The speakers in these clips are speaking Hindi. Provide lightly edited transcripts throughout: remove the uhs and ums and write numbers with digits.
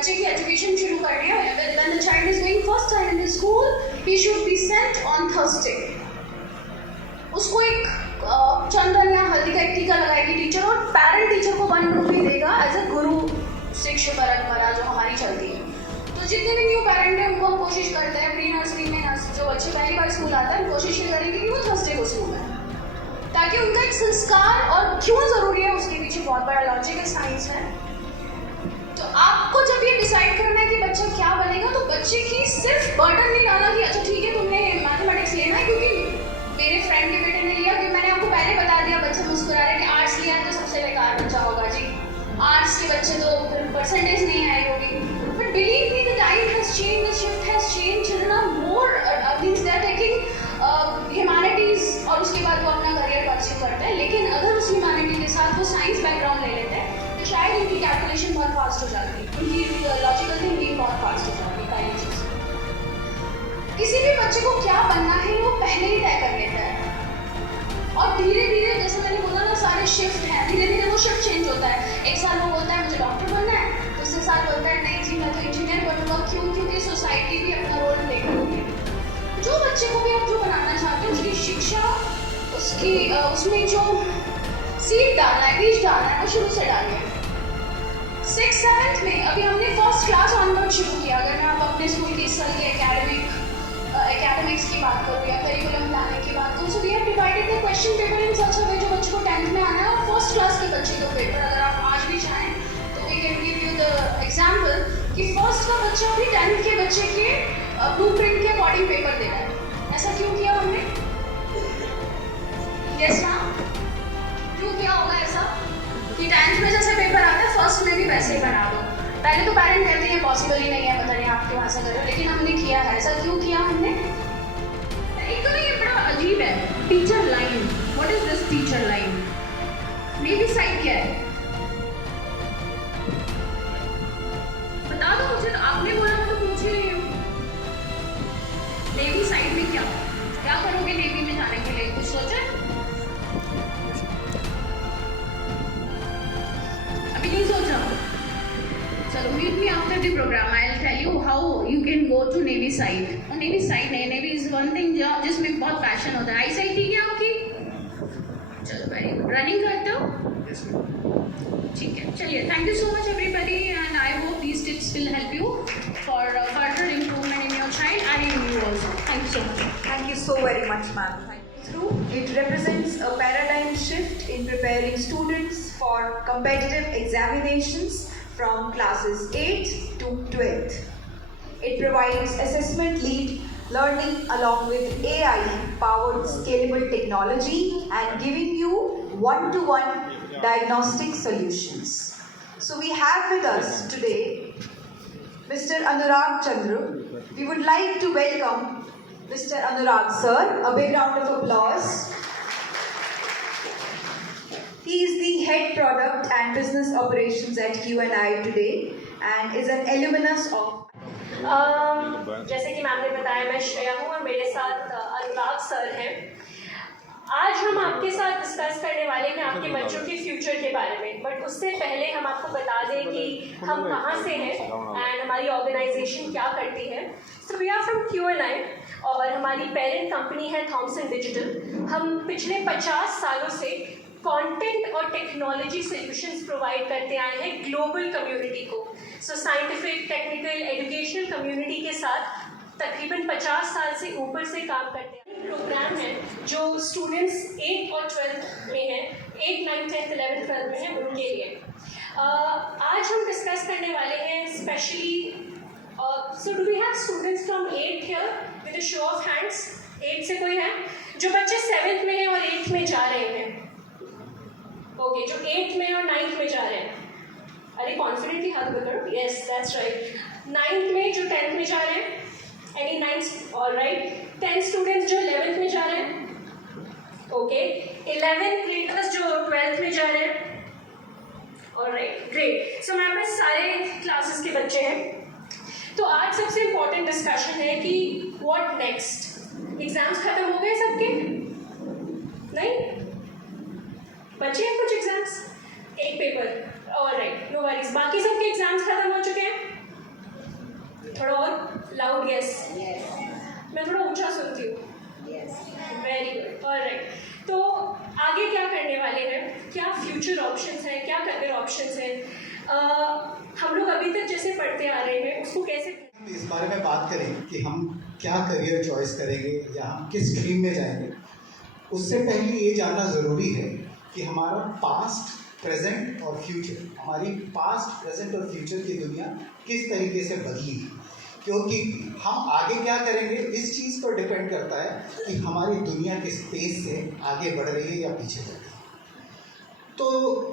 बच्चे की एजुकेशन शुरू करनी है, when the child is going first time in the school, he should be sent on Thursday. उसको एक चंदन या हल्दी का एक टीका लगाएगी टीचर, और पेरेंट टीचर को 1 रुपी देगा एज अ गुरु शिष्य परंपरा जो हमारी चलती है। तो जितने भी न्यू पेरेंट हैं उनको हम कोशिश करते हैं प्री नर्सरी में जो बच्चे पहली बार स्कूल आता है, हम कोशिश ये करेंगे कि वो थर्सडे को स्कूल है, ताकि उनका एक संस्कार, और क्यों ज़रूरी है उसके पीछे बहुत बड़ा लॉजिकल साइंस है। तो आपको जब ये डिसाइड करना है कि बच्चा क्या बनेगा, तो बच्चे की सिर्फ बर्डन नहीं डालना कि अच्छा ठीक है तुमने मैथमेटिक्स लेना है, क्योंकि मेरे फ्रेंड के बेटे ने लिया, क्योंकि मैंने आपको पहले बता दिया, बच्चे मुस्कुरा रहे कि आर्ट्स लिया तो सबसे बेकार बच्चा होगा जी, आर्ट्स के बच्चे तो परसेंटेज नहीं आई होगी। But believe me, the time has change, the shift has change, children are more means they are taking humanities, और उसके बाद वो अपना करियर परस्यू करते हैं। लेकिन अगर उस ह्यूमैनिटी के साथ वो साइंस बैकग्राउंड ले लेते हैं तो शायद उनकी कैलकुलेशन बहुत फास्ट हो जाती है, उनकी लॉजिकल थिंकिंग बहुत फास्ट हो जाती है। पहली चीज़, किसी भी बच्चे को क्या बनना है वो पहले ही तय कर लेता है, और धीरे धीरे, जैसे मैंने बोला ना, सारे शिफ्ट हैं, धीरे धीरे वो शिफ्ट चेंज होता है। एक साल वो बोलता है मुझे डॉक्टर बनना है, दूसरे साल बोलता है नहीं जी मैं तो इंजीनियर बनूंगा। क्यों? क्योंकि सोसाइटी भी अपना रोल प्ले करती है। जो बच्चे को भी आप जो बनाना चाहते हैं, उसकी शिक्षा, उसकी उसमें जो सीड डालना है, बीज डालना है, वो शुरू से डालिए। 6th 7th में अभी हमने फर्स्ट क्लास ऑनवर्ड शुरू किया। अगर मैं आप अपने स्कूल की इस साल की एकेडमिक्स की बात करूँ या करिकुलम प्लानिंग की बात करूँ, so we have divided the question paper in such a way जो बच्चे को 10th में आना है, और फर्स्ट क्लास के बच्चे को पेपर, अगर आप आज भी चाहें तो we can give you the example कि फर्स्ट का बच्चा भी 10th के बच्चे के ब्लूप्रिंट के अकॉर्डिंग पेपर दे रहा है। ऐसा क्यों किया हमने? यस मैम, क्यों किया होगा ऐसा कि 10th में जैसे पेपर आता है फर्स्ट में भी वैसे ही बना दो। पहले तो पेरेंट कहते हैं पॉसिबल ही नहीं है, पता नहीं आप क्यों ऐसा कर रहे हो, लेकिन हमने किया है। ऐसा क्यों किया हमने? एक तो ये बड़ा अजीब है, teacher line. What is this teacher line? Navy side क्या है बता दो मुझे, आपने बोला मैं तो पूछ ही रही हूँ। नेवी साइड में क्या करोगे नेवी में जाने के लिए, कुछ सोचा? अभी नहीं सोचा? चलो meet me after the program. I'll tell you how you can go to Navy side. और Navy side नहीं, Navy is one thing जिसमें बहुत पैशन होता है। आई साइड ठीक है आपकी? चलो वेरी गुड। रनिंग करते हो? ठीक है, चलिए। Thank you so much everybody, and I hope these tips will help you for further improvement in your child and in you also. Thank you so much. Thank you so very much, ma'am. It represents a paradigm shift in preparing students for competitive examinations from classes 8 to 12th. It provides assessment-led learning along with AI-powered scalable technology and giving you one-to-one diagnostic solutions. So we have with us today Mr. Anurag Chandra. We would like to welcome Mr. Anurag sir. A big round of applause. He is the head product and business operations at QNI today and is an alumnus of जैसे कि मैम ने बताया, मैं श्रेया हूँ और मेरे साथ अनुराग सर हैं। आज हम आपके साथ डिस्कस करने वाले हैं आपके बच्चों के फ्यूचर के बारे में, बट उससे पहले हम आपको बता दें कि हम कहाँ से हैं एंड हमारी ऑर्गेनाइजेशन क्या करती है। So we are from QNI और हमारी पेरेंट कंपनी है थॉमसन डिजिटल। हम पिछले 50 सालों से कंटेंट और टेक्नोलॉजी सॉल्यूशंस प्रोवाइड करते आए हैं ग्लोबल कम्युनिटी को। सो साइंटिफिक, टेक्निकल, एजुकेशनल कम्युनिटी के साथ तकरीबन 50 साल से ऊपर से काम करते हैं। प्रोग्राम है जो स्टूडेंट्स 8 और 12th में हैं, 8, 9, 10, 11, 12 में हैं, उनके लिए आज हम डिस्कस करने वाले हैं specially. So do we have students from 8th here with a show of hands? 8 से कोई है? जो बच्चे 7th में हैं और 8th में जा रहे हैं? ओके, जो 8th में और 9th में जा रहे हैं, अरे कॉन्फिडेंटली हाथ पकड़ो। Yes, that's right. 9th में जो 10th में जा रहे हैं, एनी 9th? ऑलराइट। 10 स्टूडेंट्स जो 11th में जा रहे हैं, ओके। 11 क्लिकर्स जो 12th में जा रहे हैं, ऑलराइट, ग्रेट। सो हमारे पास सारे क्लासेस के बच्चे हैं। तो आज सबसे इम्पोर्टेंट डिस्कशन है कि व्हाट नेक्स्ट। एग्जाम्स खत्म हो गए सबके? नहीं बचे कुछ एग्जाम्स, एक पेपर, ऑलराइट, नो वरीज। बाकी सबके एग्जाम्स खत्म हो चुके हैं? पढ़ते आ रहे हैं उसको कैसे। हम इस बारे में बात करें कि हम क्या करियर चॉइस करेंगे या हम किस स्ट्रीम में जाएंगे, उससे पहले ये जानना ज़रूरी है कि हमारा पास्ट, प्रेजेंट और फ्यूचर, हमारी पास्ट, प्रेजेंट और फ्यूचर की दुनिया किस तरीके से बदली है। क्योंकि हम आगे क्या करेंगे इस चीज़ पर डिपेंड करता है कि हमारी दुनिया किस पेस से आगे बढ़ रही है या पीछे बढ़ रही है। तो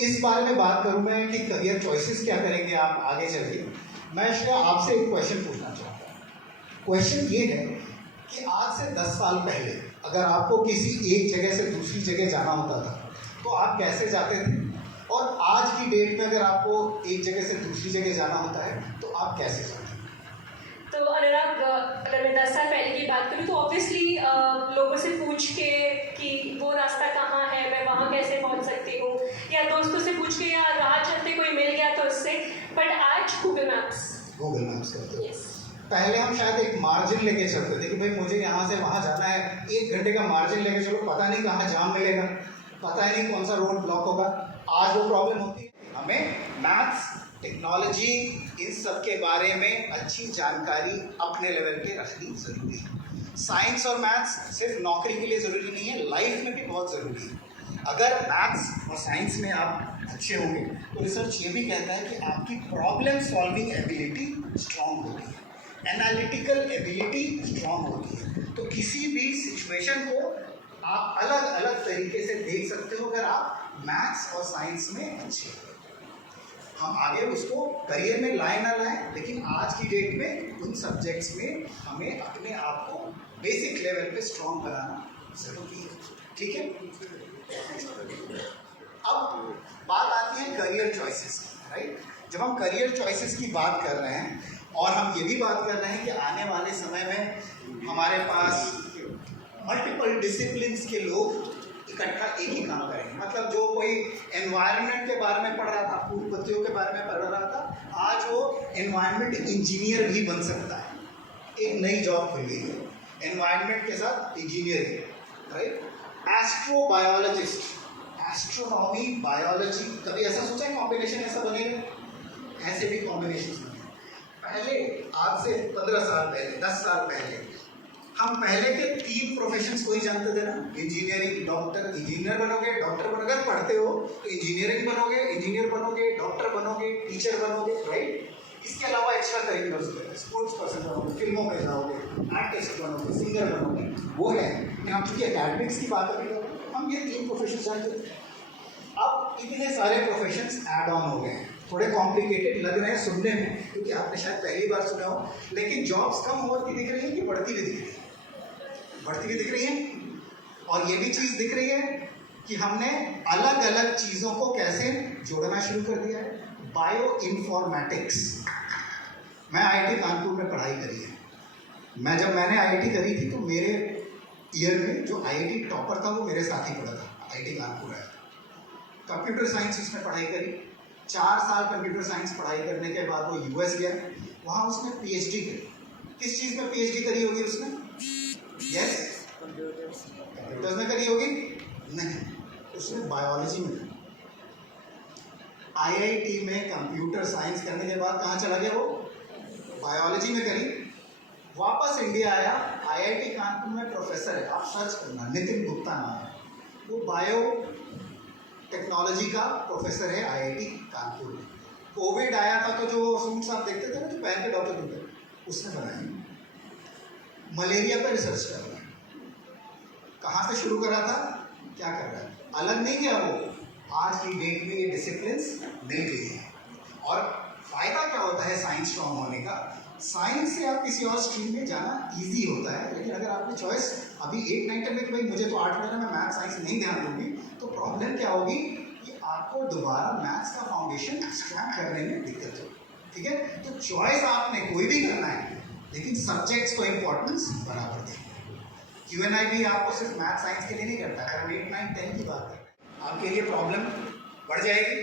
इस बारे में बात करूँ मैं कि करियर चॉइसेस क्या करेंगे आप आगे चलिए। मैं श्रेया आपसे एक क्वेश्चन पूछना चाहता हूँ। क्वेश्चन ये है कि आज से 10 साल पहले अगर आपको किसी एक जगह से दूसरी जगह जाना होता था तो आप कैसे जाते थे, और आज की डेट में अगर आपको एक जगह से दूसरी जगह जाना होता है तो आप कैसे जाते हैं? तो अनुराग, अगर मैं 10 साल पहले की बात करूँ तो ऑब्वियसली लोगों से पूछ के कि वो रास्ता कहाँ है, मैं वहाँ कैसे पहुँच सकती हूँ, या दोस्तों से पूछ के, या राह चलते कोई मिल गया तो उससे। बट आज गूगल मैप्स करते हैं। यस। पहले हम शायद एक मार्जिन लेके चलते थे कि भाई मुझे यहाँ से वहाँ जाना है, 1 घंटे का मार्जिन लेके चलो, पता नहीं कहाँ जाम मिलेगा, पता ही नहीं कौन सा रोड ब्लॉक होगा। आज वो प्रॉब्लम होती है। हमें मैथ्स, टेक्नोलॉजी, इन सब के बारे में अच्छी जानकारी अपने लेवल पे रखनी ज़रूरी है। साइंस और मैथ्स सिर्फ नौकरी के लिए ज़रूरी नहीं है, लाइफ में भी बहुत ज़रूरी है। अगर मैथ्स और साइंस में आप अच्छे होंगे तो रिसर्च ये भी कहता है कि आपकी प्रॉब्लम सॉल्विंग एबिलिटी स्ट्रांग होती है, एनालिटिकल एबिलिटी स्ट्रांग होती है। तो किसी भी सिचुएशन को आप अलग अलग तरीके से देख सकते हो अगर आप मैथ्स और साइंस में अच्छे हो। हम आगे उसको करियर में लाए ना लाएं, लेकिन आज की डेट में उन सब्जेक्ट्स में हमें अपने आप को बेसिक लेवल पे स्ट्रांग बनाना ज़रूरी है। ठीक है, अब बात आती है करियर चॉइसेस की, राइट। जब हम करियर चॉइसेस की बात कर रहे हैं और हम ये भी बात कर रहे हैं कि आने वाले समय में हमारे पास मल्टीपल डिसिप्लिन्स के लोग इकट्ठा एक ही काम करेंगे। मतलब जो कोई एनवायरनमेंट के बारे में पढ़ रहा था, फूल पत्तियों के बारे में पढ़ रहा था, आज वो एनवायरनमेंट इंजीनियर भी बन सकता है। एक नई जॉब खुल गई है एनवायरनमेंट के साथ engineering, right. Astrobiologist, astronomy, biology, कभी ऐसा सोचा है कॉम्बिनेशन ऐसा बनेगा? ऐसे भी कॉम्बिनेशन बने। पहले आज से 15 साल पहले, 10 साल पहले हम पहले के 3 प्रोफेशंस को ही जानते थे ना, इंजीनियरिंग, डॉक्टर। इंजीनियर बनोगे, डॉक्टर बनोगे, अगर पढ़ते हो तो इंजीनियरिंग बनोगे, इंजीनियर बनोगे, डॉक्टर बनोगे, टीचर बनोगे, राइट। इसके अलावा एक्स्ट्रा करिकुलर्स होते, स्पोर्ट्स पर्सन बनोगे, फिल्मों में जाओगे, आर्टिस्ट बनोगे, सिंगर बनोगे, वो है। हम चूँकि एकेडमिक्स की बात अभी करें, हम ये 3 प्रोफेशन जानते थे। अब इतने सारे प्रोफेशंस ऐड ऑन हो गए हैं, थोड़े कॉम्प्लिकेटेड लग रहे हैं सुनने में क्योंकि आपने शायद पहली बार सुना हो, लेकिन जॉब्स कम होती दिख रही है कि बढ़ती भी दिख रही है? बढ़ती भी दिख रही है। और ये भी चीज़ दिख रही है कि हमने अलग अलग चीज़ों को कैसे जोड़ना शुरू कर दिया है। बायो इन्फॉर्मेटिक्स, मैं IIT कानपुर में पढ़ाई करी है। जब मैंने IIT करी थी तो मेरे ईयर में जो IIT टॉपर था वो मेरे साथ ही पढ़ा था, IIT कानपुर आया। कंप्यूटर साइंस उसने पढ़ाई करी, 4 साल कंप्यूटर साइंस पढ़ाई करने के बाद वो US गया, वहाँ उसने PhD करी। किस चीज़ में PhD करी होगी उसने? यस, कंप्यूटर्स में करी होगी? नहीं, उसने बायोलॉजी में करी। IIT में कंप्यूटर साइंस करने के बाद कहाँ चला गया वो? बायोलॉजी में करी। वापस इंडिया आया, IIT कानपुर में प्रोफेसर है, आप सर्च करना, नितिन गुप्ता नाम है। वो बायो टेक्नोलॉजी का प्रोफेसर है IIT कानपुर में। कोविड आया था तो जो सूट्स आप देखते थे ना, जो पहन के डॉक्टर होते, उसने बनाई। मलेरिया पर रिसर्च कर रहा है। कहाँ से शुरू कर रहा था, क्या कर रहा है, अलग नहीं गया वो। आज की डेट में ये डिसिप्लिन्स मिल गई है। और फ़ायदा क्या होता है साइंस स्ट्रॉन्ग होने का? साइंस से आप किसी और स्ट्रीम में जाना ईजी होता है, लेकिन अगर आपकी चॉइस अभी 8, 9, 10 में कि भाई मुझे तो 8 में मैं मैथ साइंस नहीं ध्यान दूंगी, तो प्रॉब्लम क्या होगी कि आपको दोबारा मैथ्स का फाउंडेशन स्ट्रॉन्ग करने में दिक्कत होगी। ठीक है, तो चॉइस आपने कोई भी करना है, लेकिन सब्जेक्ट्स को इम्पोर्टेंस बराबर दें। Q&A भी आपको सिर्फ मैथ साइंस के लिए नहीं करता है। अगर 8, 9, 10 की बात करें, आपके लिए प्रॉब्लम बढ़ जाएगी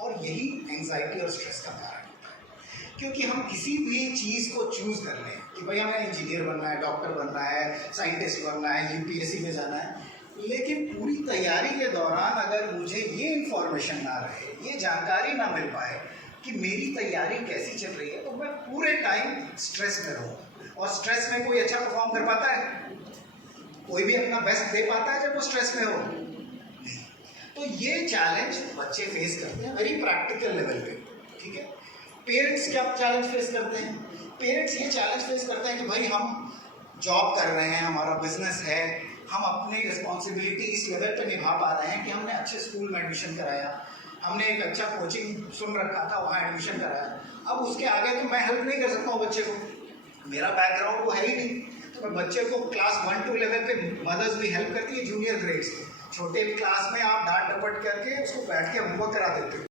और यही एंजाइटी और स्ट्रेस का कारण होता है। क्योंकि हम किसी भी चीज़ को चूज़ कर लें कि भाई हमें इंजीनियर बनना है, डॉक्टर बनना है, साइंटिस्ट बनना है, UPSC में जाना है, लेकिन पूरी तैयारी के दौरान अगर मुझे ये इन्फॉर्मेशन ना रहे, ये जानकारी ना मिल पाए कि मेरी तैयारी कैसी चल रही है, तो टाइम स्ट्रेस में रहो। और स्ट्रेस में कोई अच्छा परफॉर्म कर पाता है? कोई भी अपना बेस्ट दे पाता है जब वो स्ट्रेस में हो? नहीं। तो ये चैलेंज बच्चे फेस करते हैं वेरी प्रैक्टिकल लेवल पे, ठीक है। पेरेंट्स क्या चैलेंज फेस करते हैं? पेरेंट्स ये चैलेंज फेस करते हैं कि भाई हम जॉब कर रहे हैं, हमारा बिजनेस है, हम अपनी रिस्पॉन्सिबिलिटी इस लेवल पे निभा पा रहे हैं कि हमने अच्छे स्कूल में एडमिशन कराया, हमने एक अच्छा कोचिंग सुन रखा था, वहाँ एडमिशन कराया। अब उसके आगे तो मैं हेल्प नहीं कर सकता हूँ बच्चे को, मेरा बैकग्राउंड वो है ही नहीं। तो मैं बच्चे को क्लास 1 to 11 पे मदर्स भी हेल्प करती है, जूनियर ग्रेड्स, छोटे क्लास में आप डांट डपट करके उसको बैठ के होमवर्क करा देते हो।